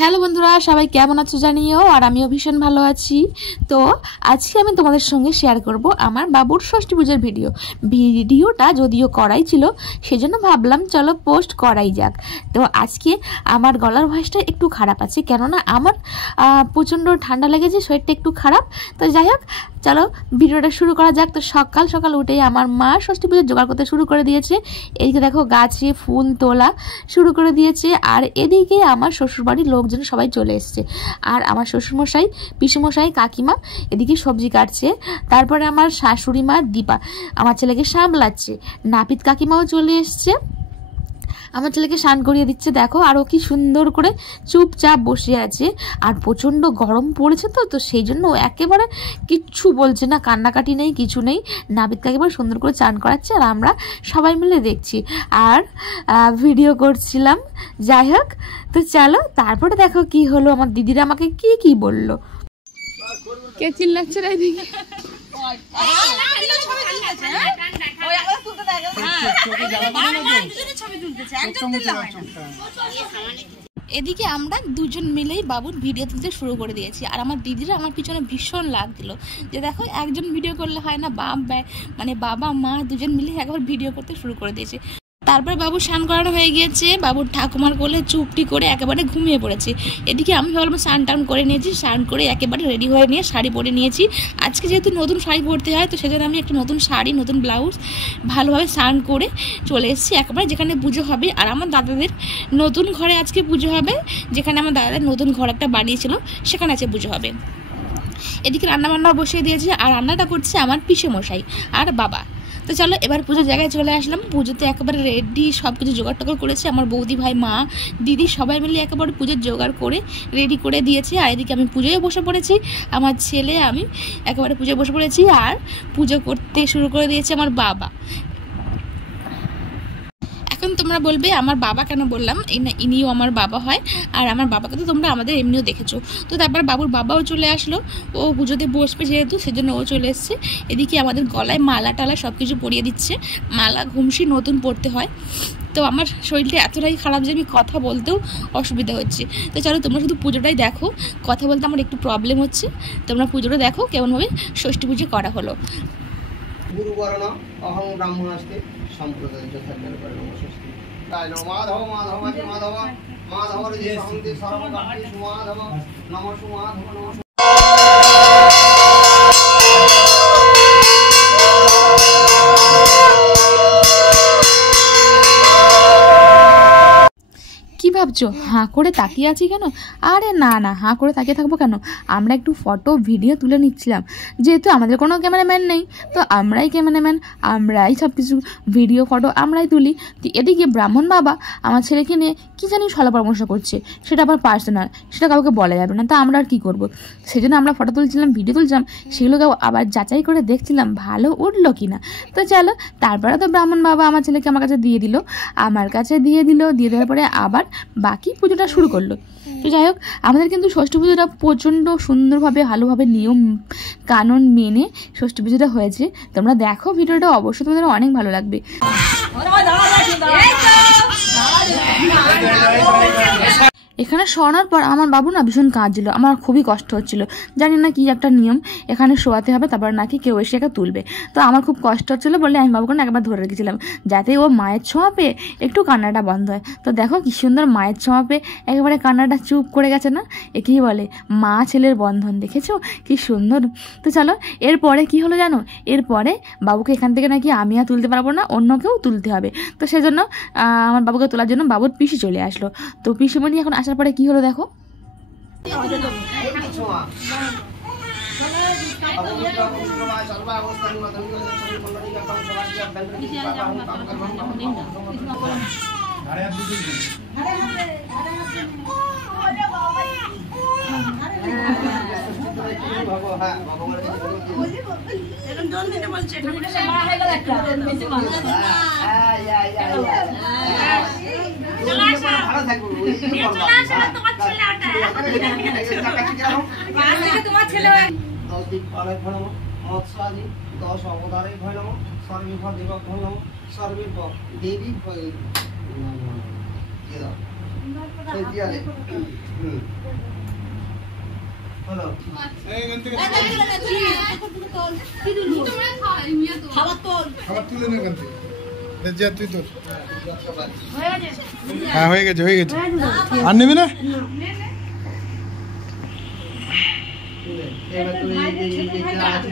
Hello বন্ধুরা, সবাই কেমন আছো জানিও। আর আমিও ভীষণ ভালো আছি। তো আজকে আমি তোমাদের সঙ্গে শেয়ার করব আমার বাবুর ষষ্ঠী পূজার ভিডিওটা যদিও করাই ছিল, সেজন্য ভাবলাম চলো পোস্ট করাই যাক। তো আজকে আমার গলার ভয়েসটা একটু খারাপ আছে, কেননা আমার প্রচণ্ড ঠান্ডা লেগেছে, শরীরটা একটু খারাপ। তো যাই হোক, চলো ভিডিওটা শুরু করা যাক। তো সকাল সকাল উঠেই আমার মা ষষ্ঠী পুজোর জোগাড় করতে শুরু করে দিয়েছে। এদিকে দেখো গাছে ফুল তোলা শুরু করে দিয়েছে, আর এদিকে আমার শ্বশুরবাড়ির লোকজন সবাই চলে এসছে। আর আমার শ্বশুরমশাই, পিসেমশাই, কাকিমা এদিকে সবজি কাটছে। তারপরে আমার শাশুড়ি মা দীপা আমার ছেলেকে সামলাচ্ছে। নাপিত কাকিমাও চলে এসছে, আমার ছেলেকে স্নান করিয়ে দিচ্ছে। দেখো আরও কি সুন্দর করে চুপচাপ বসে আছে। আর প্রচণ্ড গরম পড়েছে, তো সেই জন্য একেবারে কিচ্ছু বলছে না, কান্নাকাটি নেই, কিছু নেই। নাবিদকে একেবারে সুন্দর করে চান করাচ্ছে, আর আমরা সবাই মিলে দেখছি আর ভিডিও করছিলাম। যাই হোক, তো চলো তারপরে দেখো কি হলো। আমার দিদিরা আমাকে কি কি বললো। কে চিল্লাচ্ছে রে এদিকে? এদিকে আমরা দুজন মিলেই বাবুর ভিডিও তুলতে শুরু করে দিয়েছি। আর আমার দিদিরা আমার পিছনে ভীষণ লাগছিল যে দেখো একজন ভিডিও করলে হয় না, মানে বাবা মা দুজন মিলে একবার ভিডিও করতে শুরু করে দিয়েছে। তারপর বাবু স্নান করানো হয়ে গিয়েছে, বাবুর ঠাকুমার কোলে চুপটি করে একেবারে ঘুমিয়ে পড়েছি। এদিকে আমি ভাবলাম স্নান টান করে নিয়েছি, স্নান করে একেবারে রেডি হয়ে নিয়ে শাড়ি পরে নিয়েছি। আজকে যেহেতু নতুন শাড়ি পরতে হয়, তো সেজন্য আমি একটা নতুন শাড়ি, নতুন ব্লাউজ ভালোভাবে স্নান করে চলে এসেছি একেবারে যেখানে পুজো হবে। আর আমার দাদাদের নতুন ঘরে আজকে পুজো হবে, যেখানে আমার দাদাদের নতুন ঘর একটা বানিয়েছিল, সেখানে আজকে পুজো হবে। এদিকে রান্নাবান্না বসিয়ে দিয়েছি, আর রান্নাটা করছে আমার পিসেমশাই আর বাবা। তো চলো এবার পুজোর জায়গায় চলে আসলাম। পুজোতে একেবারে রেডি, সব কিছু জোগাড় টোগাড় করেছে আমার বৌদি, ভাই, মা, দিদি সবাই মিলে একেবারে পুজোর জোগাড় করে রেডি করে দিয়েছে। আর এদিকে আমি পুজোয় বসে পড়েছি, আমার ছেলে আমি একেবারে পুজোয় বসে পড়েছি। আর পুজো করতে শুরু করে দিয়েছে আমার বাবা। এখন তোমরা বলবে আমার বাবা কেন বললাম, ইনিও আমার বাবা হয়। আর আমার বাবাকে তো তোমরা আমাদের এমনিও দেখেছো। তো তারপর বাবুর বাবাও চলে আসলো, ও পুজোতে বসবে যেহেতু, সেজন্য ও চলে এসছে। এদিকে আমাদের গলায় মালা টালা সব কিছু পরিয়ে দিচ্ছে। মালা ঘুমসি নতুন পরতে হয়। তো আমার শরীরটা এতটাই খারাপ যে আমি কথা বলতেও অসুবিধা হচ্ছে। তো চলো তোমরা শুধু পুজোটাই দেখো, কথা বলতে আমার একটু প্রবলেম হচ্ছে। তোমরা পুজোটা দেখো কেমনভাবে ষষ্ঠী পুজো করা হলো। গুরুবর্ণ অহং ব্রাহ্মণাস্তে সম্প্রদায় ষষ্ঠী তাই মাধব মাধব মাধব মাধবর যে সঙ্গে সর্বগাত্রী সুমাধব নম সুমাধব নম। কি ভাবছো হাঁ করে তাকিয়ে আছি কেন? আরে না না, হাঁ করে তাকিয়ে থাকবো কেন? আমরা একটু ফটো ভিডিও তুলে নিচ্ছিলাম, যেহেতু আমাদের কোনো ক্যামেরাম্যান নেই, তো আমরাই ক্যামেরাম্যান, আমরাই সব কিছু ভিডিও ফটো আমরাই তুলি। এদিকে ব্রাহ্মণ বাবা আমার ছেলেকে নিয়ে কী জানি সলা পরামর্শ করছে, সেটা আবার পার্সোনাল, সেটা কাউকে বলা যাবে না। তা আমরা আর কী করবো? সেই জন্য আমরা ফটো তুলছিলাম, ভিডিও তুলছিলাম, সেগুলোকে আবার যাচাই করে দেখছিলাম ভালো উঠলো কি না। তো চলো তারপরে তো ব্রাহ্মণ বাবা আমার ছেলেকে আমার কাছে দিয়ে দিল, দিয়ে দেওয়ার পরে আবার বাকি পুজোটা শুরু করলো। তো যাই হোক, আমাদের কিন্তু ষষ্ঠী পুজোটা প্রচণ্ড সুন্দরভাবে ভালোভাবে নিয়ম কানুন মেনে ষষ্ঠী পুজোটা হয়েছে। তোমরা দেখো ভিডিওটা, অবশ্যই তোমাদের অনেক ভালো লাগবে। এখানে শোয়ানোর পর আমার বাবু না ভীষণ কাঁদছিল, আমার খুবই কষ্ট হচ্ছিল। জানি না কি একটা নিয়ম, এখানে শোয়াতে হবে, তারপর নাকি কেউ এসে একে তুলবে। তো আমার খুব কষ্ট হচ্ছিলো বলে আমি বাবুকে না একবার ধরে রেখেছিলাম, যাতে ও মায়ের ছোঁয়া পেয়ে একটু কান্নাটা বন্ধ হয়। তো দেখো কি সুন্দর মায়ের ছোঁয়া পেয়ে একেবারে কান্নাটা চুপ করে গেছে না? একেই বলে মা ছেলের বন্ধন, দেখেছো কি সুন্দর। তো চলো এরপরে কি হলো জানো? এরপরে বাবুকে এখান থেকে নাকি আমি আর তুলতে পারবো না, অন্য কেউ তুলতে হবে। তো সেজন্য আমার বাবুকে তোলার জন্য বাবুর পিসি চলে আসলো। তো পিসিমণি এখন আসার পরে কি হলো দেখো। তোমার ছেলে মৎস্যাদি 10 অবতারে ভয় নম, সর্বিভর দেবক ভয় নম, সর্বিভর দেবী ভয় সেই চেয়ারে হলো খাবার তুলে নে এখান থেকে যা তুই তোর হ্যাঁ হয়ে গেছে আর নেবে না এবার তুমি এই আছে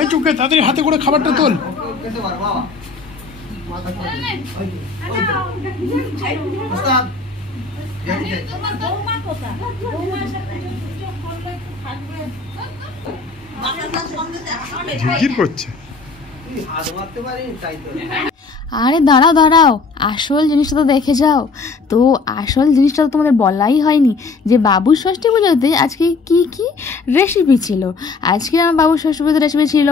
এই চুকে তাড়াতাড়ি হাতে করে খাবারটা তোল কেসে পার বাবা মাথা ওস্তাদ ঝিরঝির করছে হাত মারতে পারি তাই তো আরে দাঁড়াও দাঁড়াও, আসল জিনিসটা তো দেখে যাও। তো আসল জিনিসটা তো তোমাদের বলাই হয়নি যে বাবুর ষষ্ঠী পুজোতে আজকে কি কি রেসিপি ছিল। আজকে আমার বাবুর ষষ্ঠী পুজোতে রেসিপি ছিল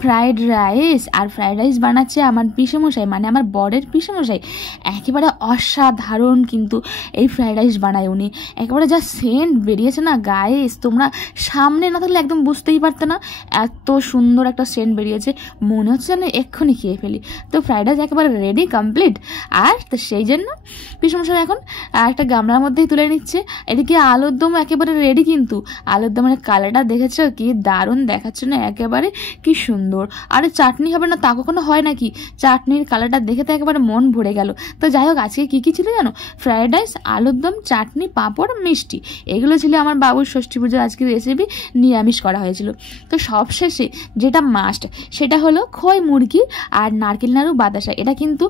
ফ্রাইড রাইস, আর ফ্রাইড রাইস বানাচ্ছে আমার পিসেমশাই, মানে আমার বরের পিসেমশাই। একেবারে অসাধারণ কিন্তু এই ফ্রাইড রাইস বানায় উনি। একেবারে যা সেন্ট বেরিয়েছে না গাইস, তোমরা সামনে না থাকলে একদম বুঝতেই পারতে না, এত সুন্দর একটা সেন্ট বেরিয়েছে, মনে হচ্ছে যেন এক্ষুনি খেয়ে ফেলি। তো ফ্রাইড রাইস একেবারে রেডি কমপ্লিট। আর তো সেই জন্য পিসমশাই এখন একটা গামলার মধ্যেই তুলে নিচ্ছে। এদিকে আলুর দম একেবারে রেডি, কিন্তু আলুর দমের কালারটা দেখেছো কি দারুণ দেখাচ্ছে না, একেবারে কি সুন্দর। আরে চাটনি হবে না তা কখনো হয় নাকি, চাটনির কালারটা দেখে তো একেবারে মন ভরে গেল। তো যাই হোক, আজকে কী কী ছিল জানো? ফ্রাইড রাইস, আলুর দম, চাটনি, পাঁপড়, মিষ্টি, এগুলো ছিল আমার বাবুর ষষ্ঠী পুজোর আজকে রেসিপি। নিরামিষ করা হয়েছিল। তো সবশেষে যেটা মাস্ট সেটা হলো খই মুরগি আর নারকেল নাড়ু বাতাসা। এটা কিন্তু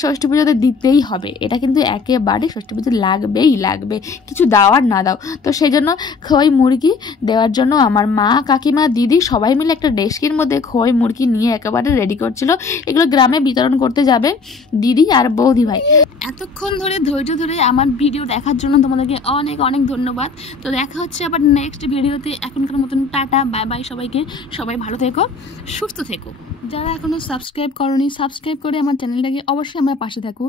ষষ্ঠী পুজোতে দিতেই হবে, এটা কিন্তু একেবারে ষষ্ঠী পুজো লাগবেই লাগবে, কিছু দাওয়ার না দাও। তো সেই জন্য খই মুরগি দেওয়ার জন্য আমার মা, কাকিমা, দিদি সবাই মিলে একটা ডেস্কির মধ্যে খই মুরগি নিয়ে একেবারে রেডি করছিল। এগুলো গ্রামে বিতরণ করতে যাবে দিদি আর বৌদি ভাই। এতক্ষণ ধরে ধৈর্য ধরে আমার ভিডিও দেখার জন্য তোমাদেরকে অনেক অনেক ধন্যবাদ। তো দেখা হচ্ছে আবার নেক্সট ভিডিওতে। এখনকার মতন টাটা, বাই বাই সবাইকে। সবাই ভালো থেকো, সুস্থ থেকো। যারা এখনও সাবস্ক্রাইব করোনি, সাবস্ক্রাইব করে আমার চ্যানেলটাকে অবশ্যই আমার পাশে থাকো।